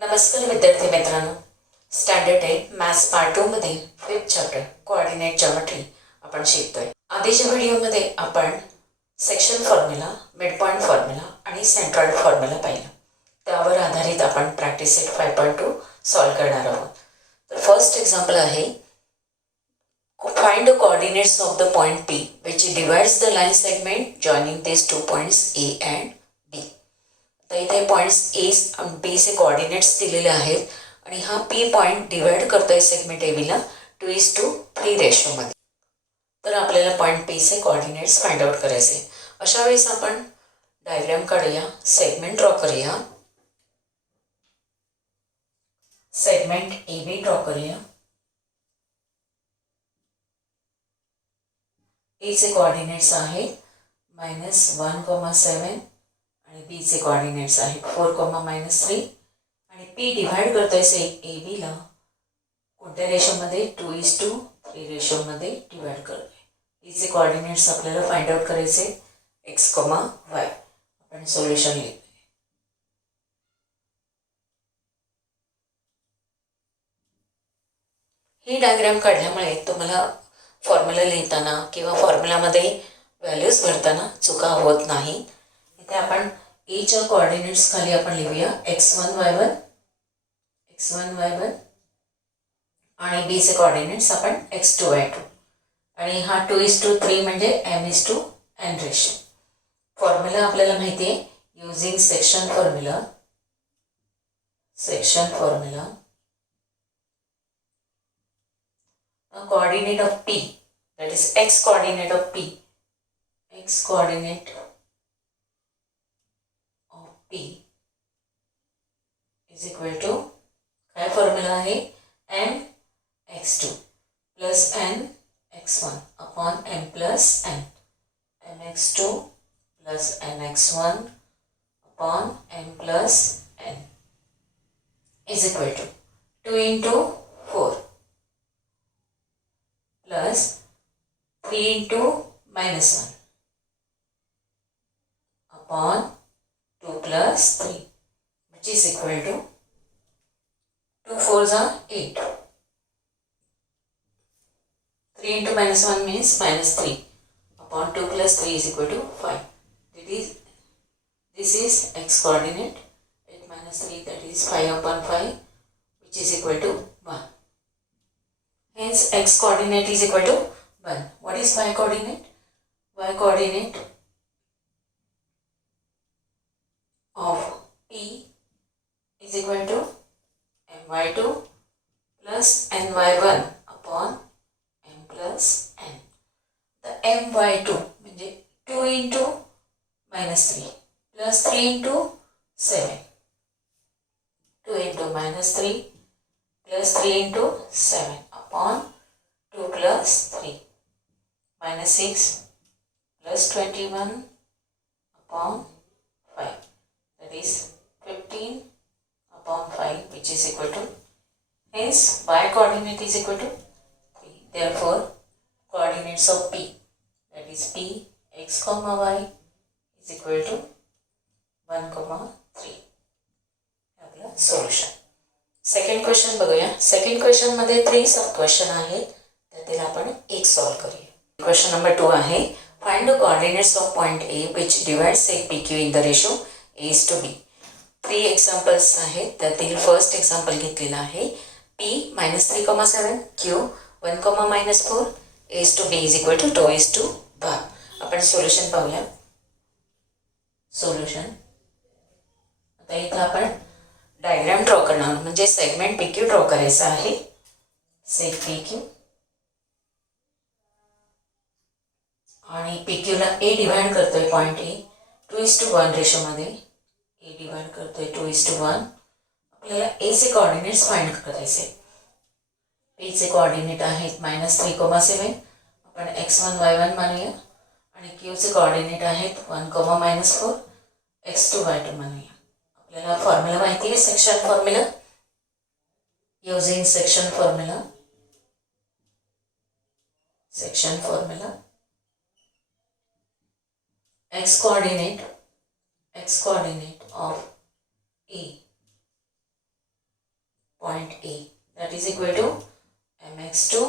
नमस्कार विद्यार्थी मित्रांनो, स्टँडर्ड 8 मॅथ्स पार्ट 2 मध्ये 5th चॅप्टर कोऑर्डिनेट जॉमेट्री आपण शिकतोय. आधीच्या व्हिडिओमध्ये आपण section formula, mid point formula आणि सेंट्रॉइड फॉर्म्युला पाहिला. त्यावर आधारित आपण प्रॅक्टिस सेट 5.2 सॉल्व्ह करणार आहोत. तर फर्स्ट एक्झाम्पल आहे, find the coordinates of the point P which divides the line segment joining these two points A and B. तर इथे पॉईंट्स ए आणि बी चे कोऑर्डिनेट्स दिलेले आहेत आणि हा पी पॉईंट डिवाइड करतोय सेगमेंट ए बीला 2:3 रेशोमध्ये. तर आपल्याला पॉईंट पी चे कोऑर्डिनेट्स फाइंड आउट करायचे. अशा वेळेस आपण डायग्राम काढूया, सेगमेंट ड्रॉ करूया, सेगमेंट ए बी ड्रॉ करूया. ए चे कोऑर्डिनेट्स आहेत -1,7 आणि बी चे कोऑर्डिनेट्स आहेत 4,-3 आणि पी डिवाइड करतोय से ए बीला कोणत्या रेशोमध्ये 2:3 रेशोमध्ये डिवाइड करतोय. पीचे कोऑर्डिनेट्स आपल्याला फाइंड आउट करायचे x, y. आपण सोल्युशन लिहितोय. ही डायग्राम काढल्यामुळे तुम्हाला फॉर्म्युला लिहिताना किंवा फॉर्म्युलामध्ये व्हॅल्यूज भरताना चुका होत नाही. इथे आपण एच्या कोऑर्डिनेट्स खाली आपण लिहूया x1 y1 आणि बीचे कोऑर्डिनेट्स आपण x2 y2 आणि हा 2:3 म्हणजे m:n रेशो. फॉर्म्युला आपल्याला माहिती आहे, using section formula coordinate of P, that is x coordinate of P is equal to काय फॉर्म्युला आहे mx2 plus nx1 upon m plus n, mx2 plus nx1 upon m plus n is equal to 2 into 4 plus 3 into -1 upon 2 plus 3 which is equal to 2 4s are 8. 3 into -1 means -3 upon 2 plus 3 is equal to 5. This is x coordinate. 8 minus 3, that is 5 upon 5, which is equal to 1. Hence x coordinate is equal to 1. What is y coordinate? Y coordinate of P is equal to my2 plus ny1 upon m plus n. The my2 म्हणजे 2 into -3 plus 3 into 7. 2 into -3 plus 3 into 7 upon 2 plus 3 minus 6 plus 21 upon 5, that is 15 upon 5, which is equal to, hence y coordinate is equal to 3. Therefore coordinates of P, that is P x, y is equal to 1,3. आपला solution. Second question बघूया. Second question मध्ये 3 सब question आहेत, त्यातील आपण एक solve करूया. Question number 2 आहे, find the coordinates of point A which divides सेग PQ in the ratio A:B. 3 examples आहेत, त्यातील फर्स्ट एक्झाम्पल घेतलेला आहे P -3,7 Q 1,-4 A:B is equal to 2:1. आपण सोल्युशन पाहूया. सोल्युशन. आता इथं आपण डायग्राम ड्रॉ करणार, म्हणजे सेगमेंट PQ ड्रॉ करायचा आहे. सेग PQ आणि PQला A डिवाइड करतोय पॉईंट ए 2:1 रेशोमध्ये. A डिवाइड करतोय 2:1. आपल्याला A चे कोऑर्डिनेट्स फाइंड करायचे. P चे कोऑर्डिनेट आहेत -3,7, आपण x1 y1 मानूया आणि Q चे कोऑर्डिनेट आहेत 1,-4 x2 y2 मानूया. आपल्याला फॉर्म्युला माहिती आहे, section formula. Using section formula x coordinate of A point A. That is equal to mx2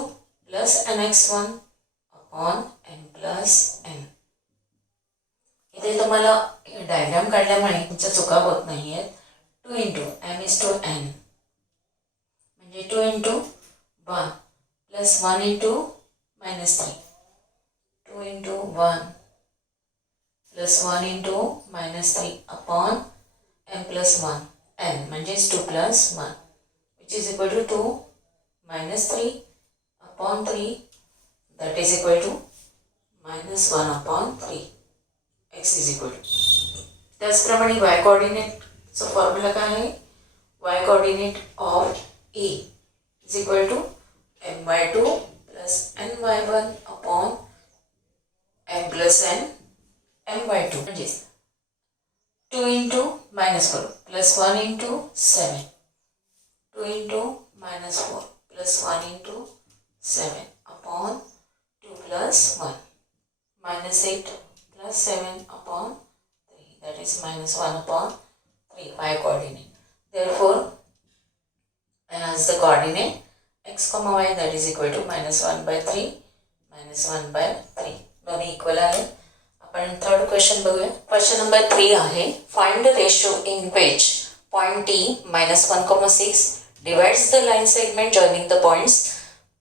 plus mx1 upon m plus n. इथे तुम्हाला डायग्राम काढल्यामुळे तुमच्या चुका होत नाही आहेत. 2 into m is to n म्हणजे 2 into 1 plus 1 into minus 3. 2 into 1 plus 1 into minus 3 upon m plus 1 n म्हणजेच 2 plus 1 which is equal to 2 minus 3 upon 3 that is equal to minus 1 upon 3. x is equal to. त्याचप्रमाणे y coordinate formula काय आहे? y coordinate of A is equal to my2 plus ny1 upon m plus n my2 म्हणजेच 2 into minus 4 plus 1 into 7. 2 into minus 4 plus 1 into 7 upon 2 plus 1 minus 8 plus 7 upon 3, that is minus 1 upon 3, y coordinate. Therefore, and as the coordinate x comma y, that is equal to minus 1 by 3 minus 1 by 3. दोन्ही equal आहे. आपण third question बघूया. Question number 3 आहे, find the ratio in which point T minus 1,6 divides the line segment joining the points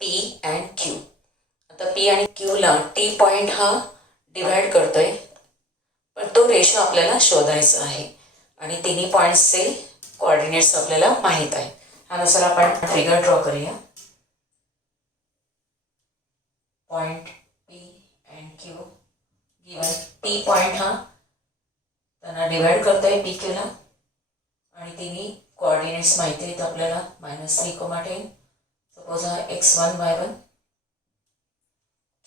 P and Q. आता P आणि Q ला T point हा divide करतोय, पण तो रेशो आपल्याला शोधायचा आहे आणि तिन्ही पॉइंट्सचे कोऑर्डिनेट्स आपल्याला माहीत आहे. त्यानुसार आपण फिगर ड्रॉ करूया. Point P and Q given. P point हा त्यांना डिवाइड करतोय P Q ला आणि तिन्ही कोऑर्डिनेट्स माहिती आहेत आपल्याला. -3,10 सपोज हा x1 y1.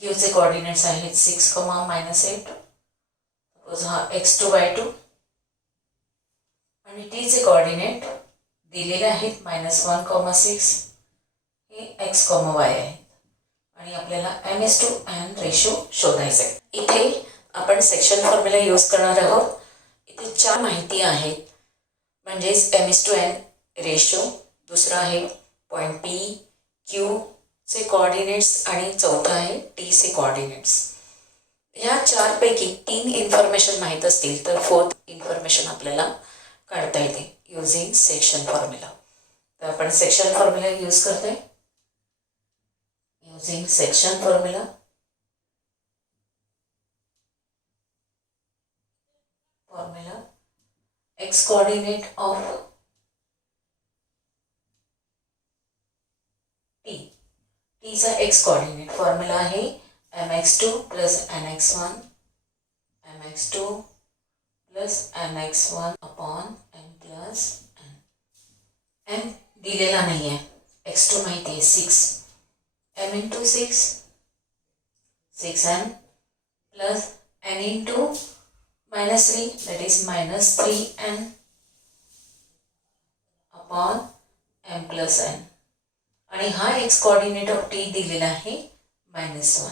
Q चे कोऑर्डिनेट्स आहेत 6, -8. सपोज हा x2 y2 आणि T चे कोऑर्डिनेट दिलेले आहेत -1,6 हे x, y आहेत आणि आपल्याला m:n रेशो शोधायचा आहे. इथे आपण सेक्शन फॉर्म्युला यूज करणार आहोत. इथे 4 माहिती आहेत, म्हणजेच m:n रेशो, दुसरा आहे पॉइंट P Q चे कोऑर्डिनेट्स आणि चौथा आहे T चे कोऑर्डिनेट्स. ह्या 4 पैकी 3 इन्फॉर्मेशन माहीत असतील तर 4th इन्फॉर्मेशन आपल्याला काढता येते युजिंग सेक्शन फॉर्म्युला. तर आपण सेक्शन फॉर्म्युला यूज करतोय. Using section formula, x coordinate of T. T चा x coordinate फॉर्म्युला आहे mx2 plus nx1 mx2 plus nx1 upon m plus n. m दिलेला नाही आहे, x2 माहिती आहे 6, m into 6 6m plus n into -3, that is -3n upon m plus n. आणि हा x coordinate of T दिलेला आहे -1.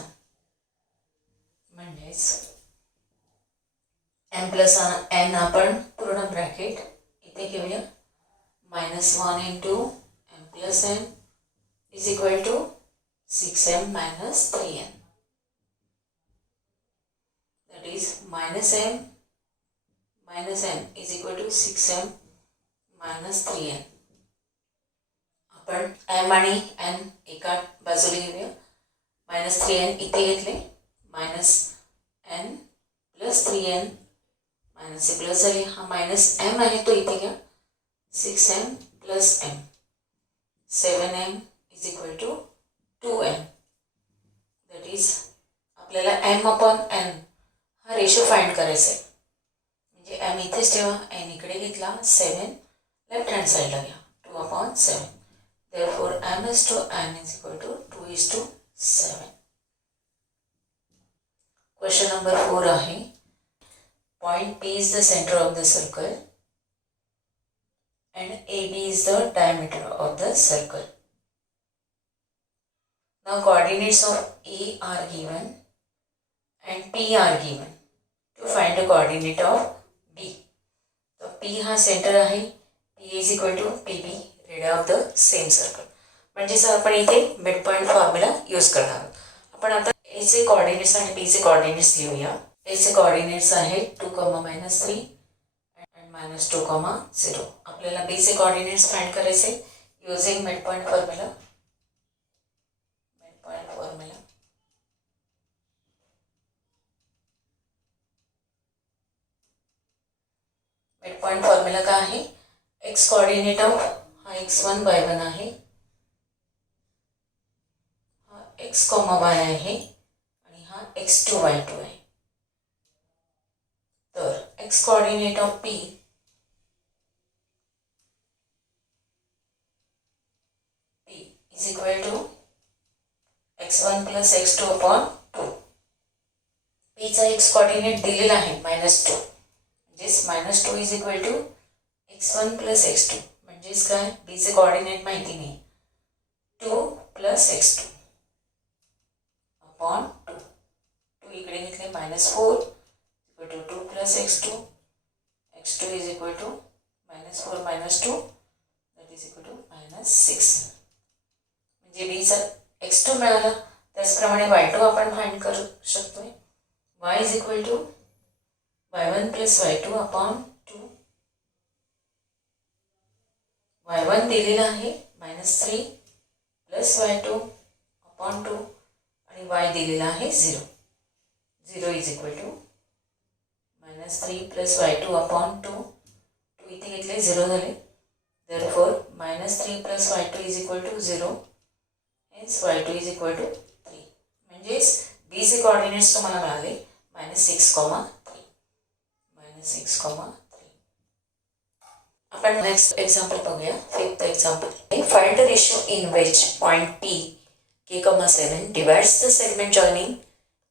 म्हणजेच m plus n आपण पूर्ण ब्रॅकेट इथे घेऊया. -1 into m plus n is equal to 6m minus 3n. That is -m minus n is equal to 6m minus 3n. आपण m आणि n एका बाजूला घेऊया. -3n इथे घेतले, -n plus 3n मायनस से प्लस झाले. हा -m आहे तो इथे घ्या. 6m plus m 7m is equal to 2n. That is आपल्याला m upon n हा रेशो फाइंड करायचा आहे. म्हणजे m इथेच ठेवा, n इकडे घेतला, 7 लेफ्ट हँड साईडला घ्या, 2/7. Therefore m is to n is equal to 2:7. Question number 4 आहे, point P is the center of the circle and AB is the diameter of the circle. Now coordinates of A are given and P are given. To find the coordinate of B. So P हा centre आहे, P is equal to PB area of the same circle. म्हणजेच आपण इथे mid point formula use करणार आहोत. आपण आता एचे coordinates आणि बीचे कॉर्डिनेट्स लिहूया. एचे कॉर्डिनेट्स आहेत 2, -3 अँड -2, 0. आपल्याला बीचे कॉर्डिनेट्स फाइंड करायचे using mid point formula. Mid point formula mid point formula काय आहे? एक्स कॉर्डिनेट ऑफ हा x1 y1 आहे, हा x, y आहे आणि हा x2 y2 आहे. तर X coordinate of p is equal to x1 plus x2 upon 2. पीचा एक्स कॉर्डिनेट दिलेला आहे -2, म्हणजेच -2 is equal to x1 plus x2. म्हणजेच काय? बीचे कॉर्डिनेट माहिती नाही, 2 प्लस x2 अपॉन 2. 2 इकडे घेतले -4 equal to 2 plus x2. x2 is equal to -4 -2 that is equal to -6. म्हणजे बीचा x2 मिळाला. त्याचप्रमाणे y2 आपण फाइंड करू शकतोय. y is equal to y1 plus y2 upon 2. y1 दिलेला आहे -3 प्लस y2 अपॉन 2 आणि y दिलेला आहे 0. 0 is equal to -3 plus y2 upon 2. 2 इथे घेतले 0 झाले. therefore -3 plus y2 is equal to 0. hence y2 is equal to 3. म्हणजेच b चे कॉर्डिनेट्स तुम्हाला मिळाले -6, 3. आपण नेक्स्ट एक्झाम्पल बघूया. 5th example. Find the ratio in which point P k, 7 divides the segment joining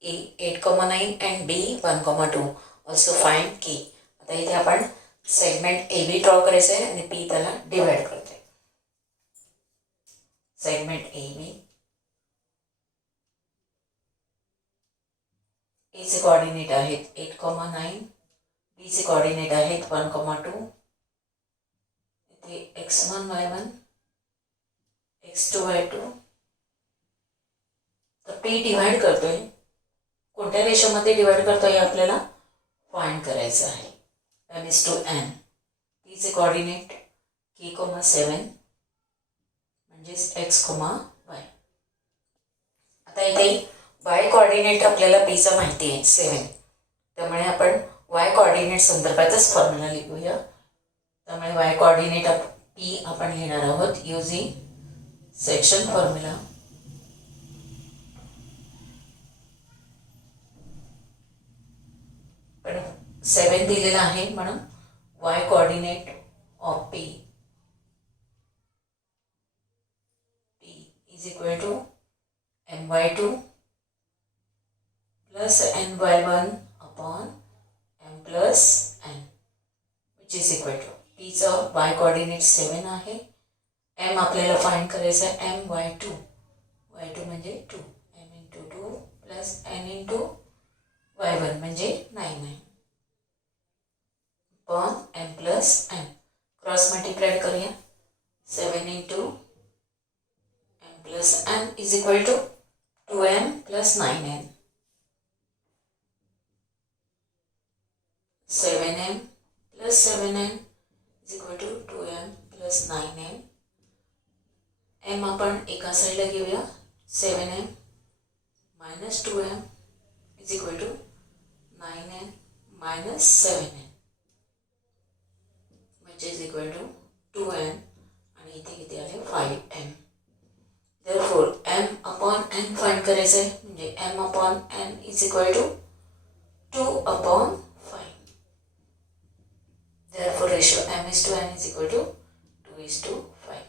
A 8, 9 and B 1, 2. Also find K. आता इथे आपण segment AB draw करायचं आहे आणि P त्याला डिवाइड करतोय. सेगमेंट AB, A चे कॉर्डिनेट आहेत 8, 9. B चे कॉर्डिनेट आहेत 1, 2. इथे x1 y1 x2 y2. तर P डिवाइड करतोय. कोणत्या रेशोमध्ये डिवाइड करतोय आपल्याला फाइंड करायचं आहे. m is to n. P चे कॉर्डिनेट k, 7 म्हणजेच x, y. आता इथे y कॉर्डिनेट आपल्याला p चा माहिती आहे 7. त्यामुळे आपण y कॉर्डिनेट संदर्भातच फॉर्म्युला लिहूया. त्यामुळे y कॉर्डिनेट p आपण लिहिणार आहोत युजिंग सेक्शन फॉर्म्युला. पण 7 दिलेला आहे म्हणून y coordinate of p is equal to my2 plus ny1 upon m plus n which is equal to p चा y कॉर्डिनेट 7 आहे. m आपल्याला फाइंड करायचं आहे my2. y2 म्हणजे 2. m into 2 plus n into y1 म्हणजे 9 आहे upon m plus n. Cross multiplied करूया. 7 into m plus n is equal to 2m plus 9n. 7m plus 7n is equal to 2m plus 9n. m आपण एका साईडला घेऊया. 7m minus 2m is equal to 9n minus 7n which is equal to 2n आणि इथे किती आले 5m. therefore m upon n find करायचं आहे. म्हणजे m upon n is equal to 2 upon 5. therefore ratio m is to n is equal to 2 is to 5.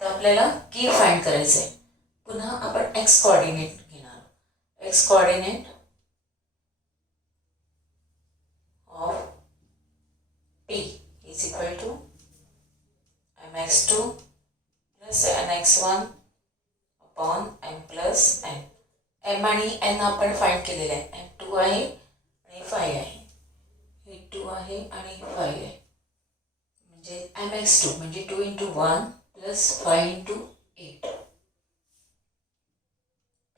तर आपल्याला k find करायचं आहे. पुन्हा आपण x कोऑर्डिनेट घेणार. x coordinate of p is equal to mx2 plus nx1 upon m plus n. m आणि n आपण find केलेले आहे. m2 आहे आणि 5 आहे. हे 2 आहे आणि 5 आहे. mx2 म्हणजे 2 into 1 plus 5 into 8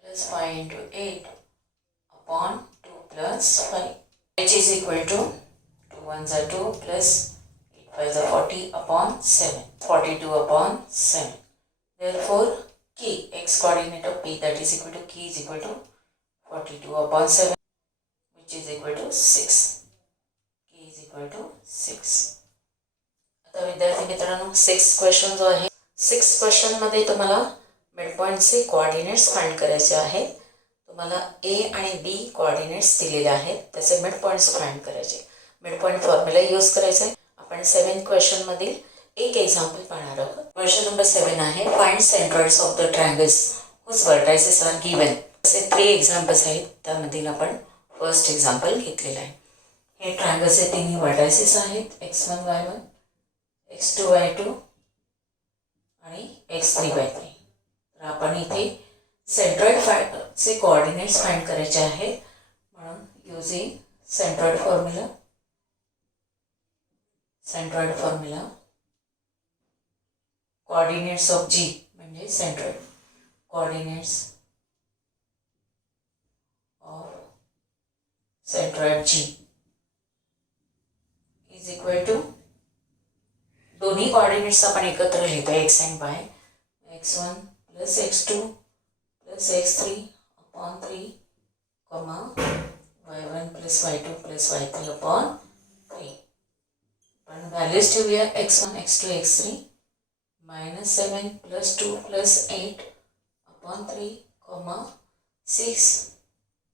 plus 5 into 8 upon 2 plus 5, which is equal to 2 1s are 2 plus 8 5s are 40 upon 7, 42 upon 7. Therefore, k, x coordinate of p, that is equal to k is equal to 42 upon 7, which is equal to 6. k is equal to 6. आता विद्यार्थी मित्रांनो 6 question जो आहे 6 question मध्ये तुम्हाला mid पॉइंटचे coordinates find करायचे आहेत. तुम्हाला ए आणि बी कोऑर्डिनेट्स दिलेले आहेत, त्याचे मिड पॉइंट्स फाइंड करायचे. मिड पॉइंट फॉर्म्युला यूज करायचा आहे. आपण 7 क्वेश्चन मधील एक एक्झाम्पल पाहणार आहोत. क्वेश्चन नंबर 7 आहे find centroids of the triangles whose vertices are given. असे 3 एक्झाम्पल्स आहेत, त्यामधील आपण फर्स्ट एक्झाम्पल घेतलेलं आहे. हे ट्रायंगलचे तिन्ही व्हर्टायसेस आहेत x1 y1, x2 y2 आणि x3 y3. तर आपण इथे सेंट्रॉइडचे कोऑर्डिनेट्स फाइंड करायचे आहेत. म्हणून using centroid formula coordinates of G म्हणजे centroid coordinates of centroid G is equal to, दोन्ही कोऑर्डिनेट्स आपण एकत्र लिहितो x and y, x1 plus x2 plus x3 upon 3 comma y1 plus y2 plus y3 upon 3. आपण values ठेवूया x1 x2 x3 minus 7 plus 2 plus 8 upon 3 comma 6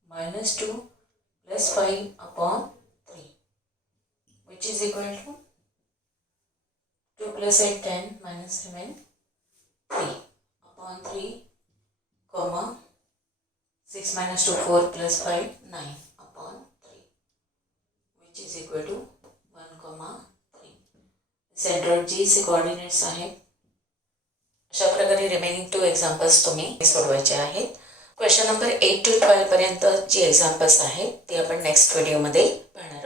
minus 2 plus 5 upon 3, which is equal to 2 plus 8 10 minus 7 3 upon 3 comma 6 minus 2 4 plus 5 9 upon 3, which is equal to 1 comma 3. Centroid जी चे coordinates आहेत. अशा प्रकारे remaining 2 examples तुम्ही सोडवायचे आहेत. Question number 8 to 12 पर्यंत जी examples आहेत ते आपण नेक्स्ट व्हिडिओमध्ये पाहणार